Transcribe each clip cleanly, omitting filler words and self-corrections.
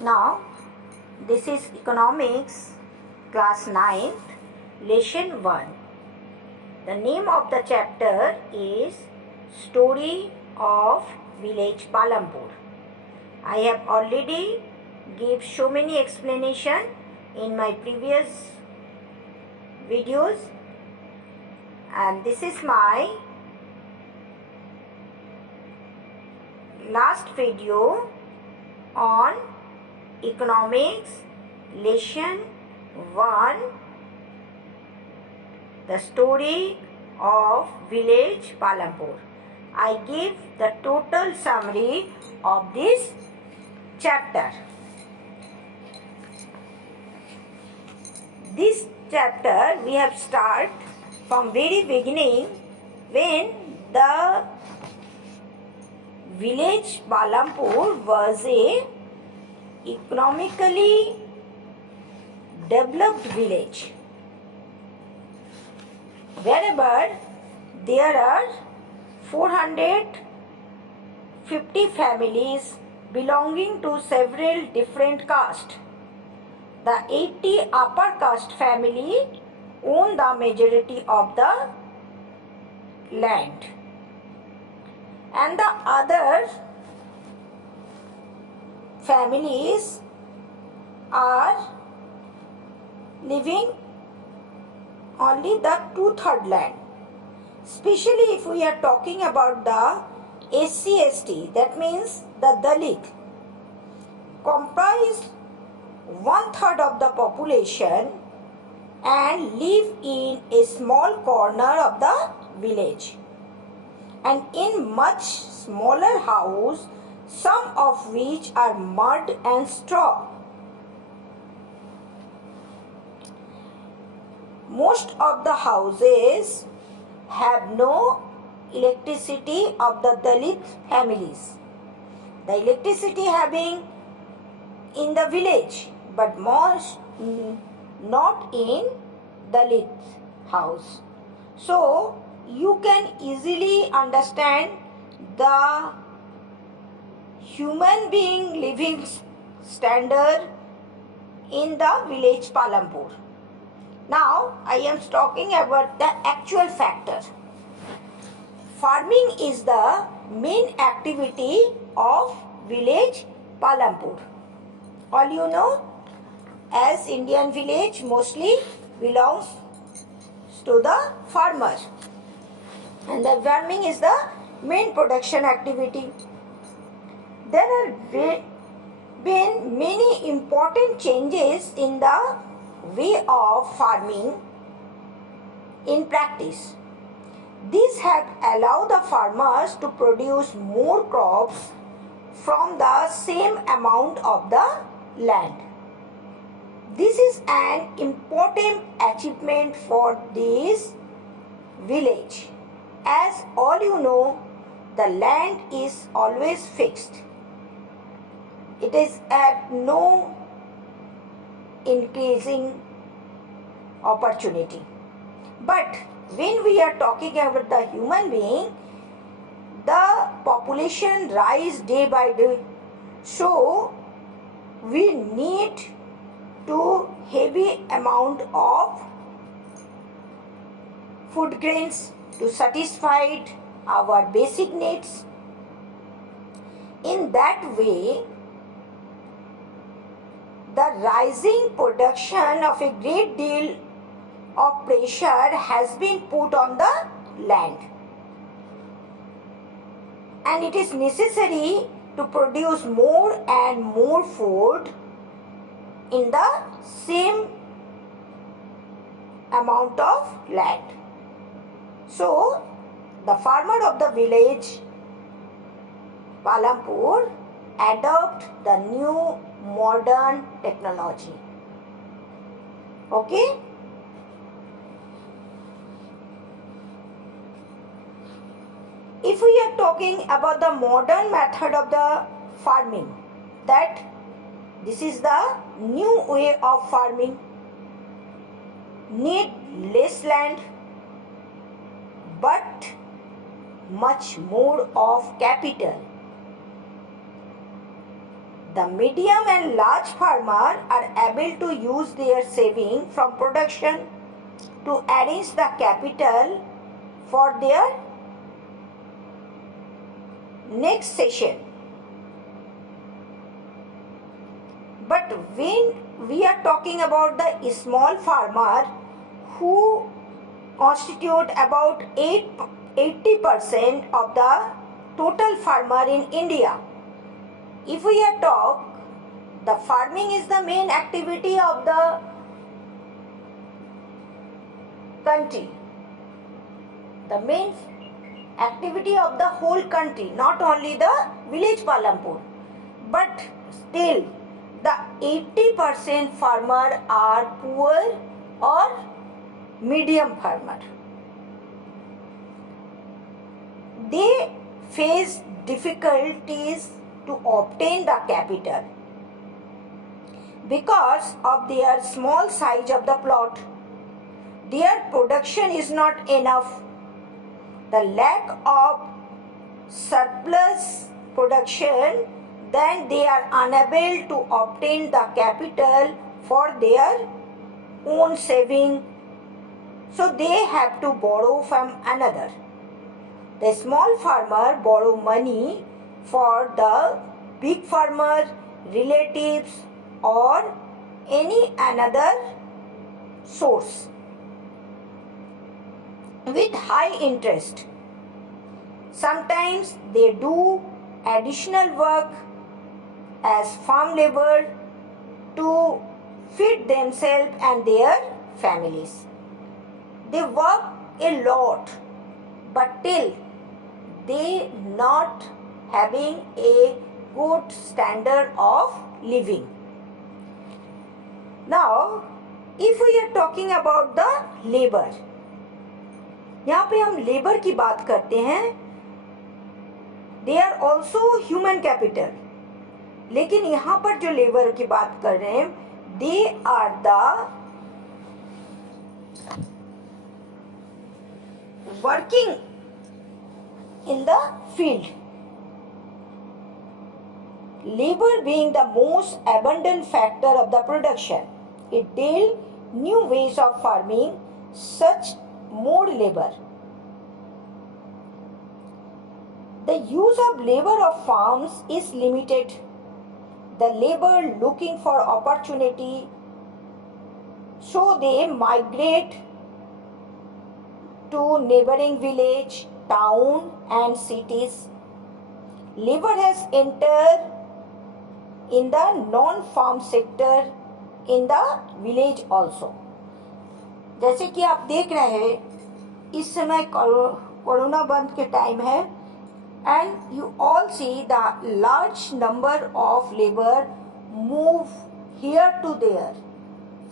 Now, this is Economics, Class 9th, Lesson 1. The name of the chapter is Story of Village Palampur. I have already gave so many explanation in my previous videos, and this is my last video on Economics Lesson 1, the story of village Palampur. I give the total summary of this chapter. This chapter we have start from very beginning when the village Palampur was a economically developed village. Wherever there are 450 families belonging to several different castes. The 80 upper caste family own the majority of the land, and the other families are living only the 2/3 land. Especially if we are talking about the SC/ST, that means the Dalit, comprise 1/3 of the population and live in a small corner of the village, and in much smaller house, some of which are mud and straw. Most of the houses have no electricity of the Dalit families. The electricity having in the village, but most not in Dalit house. So you can easily understand the human being living standard in the village Palampur. Now I am talking about the actual factor. Farming is the main activity of village Palampur. All you know, as Indian village mostly belongs to the farmer, and the farming is the main production activity. There have been many important changes in the way of farming in practice. These have allowed the farmers to produce more crops from the same amount of the land. This is an important achievement for this village. As all you know, the land is always fixed. It is at no increasing opportunity. But when we are talking about the human being, the population rise day by day. So we need to heavy amount of food grains to satisfy our basic needs. In that way, the rising production of a great deal of pressure has been put on the land, and it is necessary to produce more and more food in the same amount of land. So the farmer of the village Palampur adopt the new modern technology. Okay? If we are talking about the modern method of the farming, that this is the new way of farming, need less land but much more of capital. The medium and large farmer are able to use their saving from production to arrange the capital for their next session. But when we are talking about the small farmer who constitute about 80% of the total farmer in India, if we are talk, the farming is the main activity of the country, the main activity of the whole country, not only the village Palampur, but still the 80% farmer are poor or medium farmer. They face difficulties to obtain the capital because of their small size of the plot. Their production is not enough. The lack of surplus production, then they are unable to obtain the capital for their own saving. So they have to borrow from another. The small farmer borrow money for the big farmer, relatives or any another source with high interest. Sometimes they do additional work as farm labor to feed themselves and their families. They work a lot, but till they not having a good standard of living. Now, if we are talking about the labor, यहाँ पे हम labour की बात करते हैं. They are also human capital, लेकिन यहाँ पर जो लेबर की बात कर रहे हैं, they are the working in the field. Labor being the most abundant factor of the production, it deal new ways of farming, such mode labor. The use of labor of farms is limited. The labor looking for opportunity, so they migrate to neighboring village, town and cities. Labor has entered in the non-farm sector in the village also. जैसे कि आप देख रहे हैं इस समय corona बंद के टाइम है, and you all see the large number of labor move here to there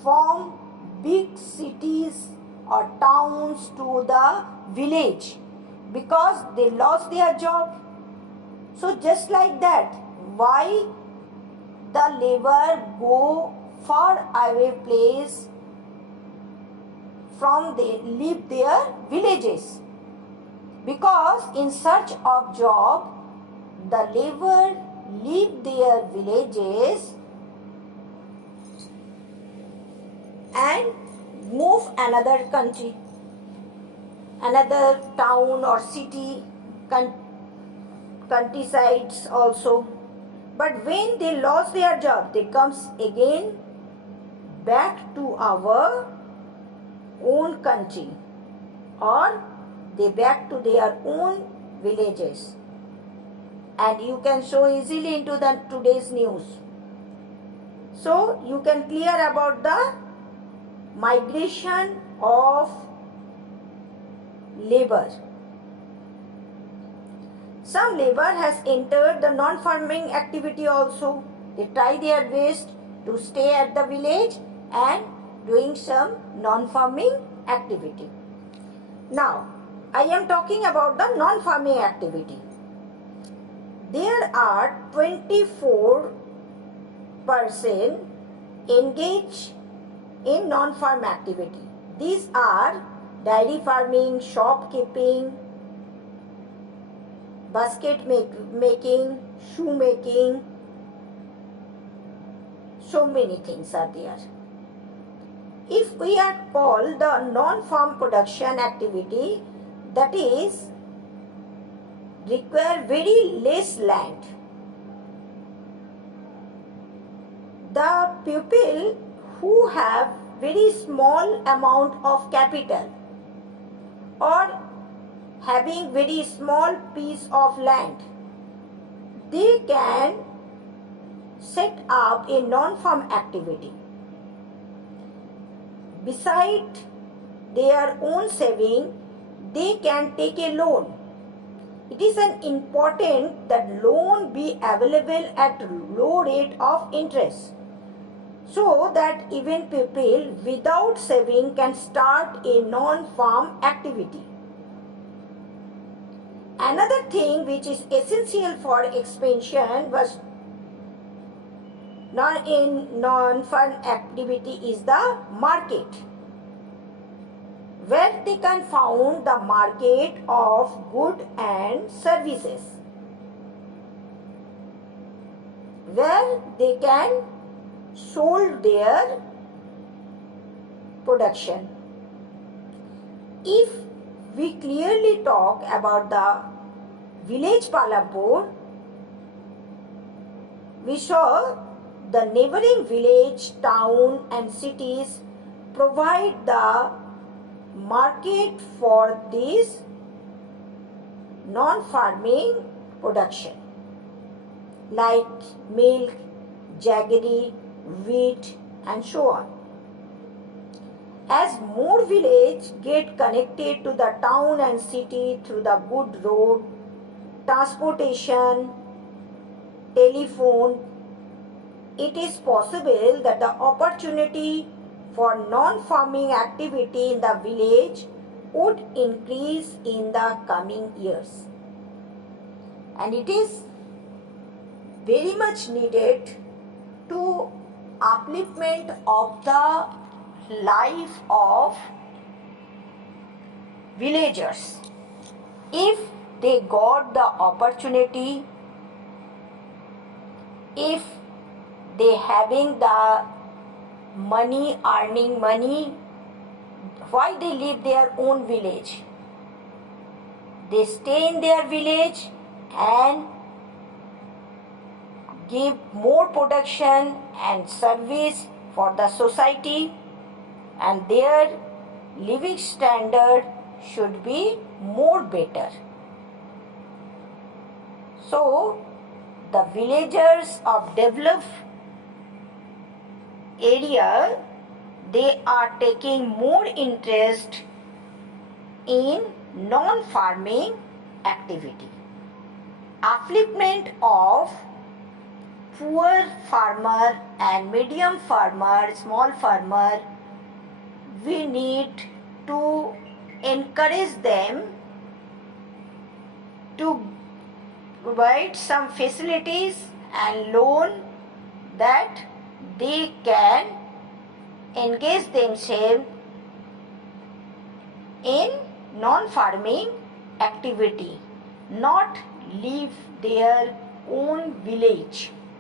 from big cities or towns to the village because they lost their job. So just like that, why the labor go far away place from they leave their villages? Because in search of job, the labor leave their villages and move another country, another town or city, countrysides also. But when they lost their job, they comes again back to our own country or they back to their own villages. And you can show easily into the today's news. So you can clear about the migration of labor. Some labor has entered the non-farming activity also. They try their best to stay at the village and doing some non-farming activity. Now, I am talking about the non-farming activity. There are 24% engaged in non-farm activity. These are dairy farming, shopkeeping, basket making, shoe making, so many things are there. If we are called the non-farm production activity, that is require very less land. The people who have very small amount of capital or having very small piece of land, they can set up a non-farm activity. Besides their own saving, they can take a loan. It is an important that loan be available at low rate of interest, so that even people without saving can start a non-farm activity. Another thing which is essential for expansion was non-farm activity is the market, where they can found the market of goods and services, where they can sold their production. If we clearly talk about the village Palampur, we saw the neighboring village, town and cities provide the market for this non-farming production like milk, jaggery, wheat and so on. As more villages get connected to the town and city through the good road, transportation, telephone, it is possible that the opportunity for non-farming activity in the village would increase in the coming years. And it is very much needed to upliftment of the life of villagers. If they got the opportunity, if they having the money, earning money, why they leave their own village? They stay in their village and give more production and service for the society, and their living standard should be more better. So the villagers of developed area, they are taking more interest in non-farming activity. Upliftment of poor farmer and medium farmer, small farmer, we need to encourage them to provide some facilities and loan that they can engage themselves in non-farming activity, not leave their own village.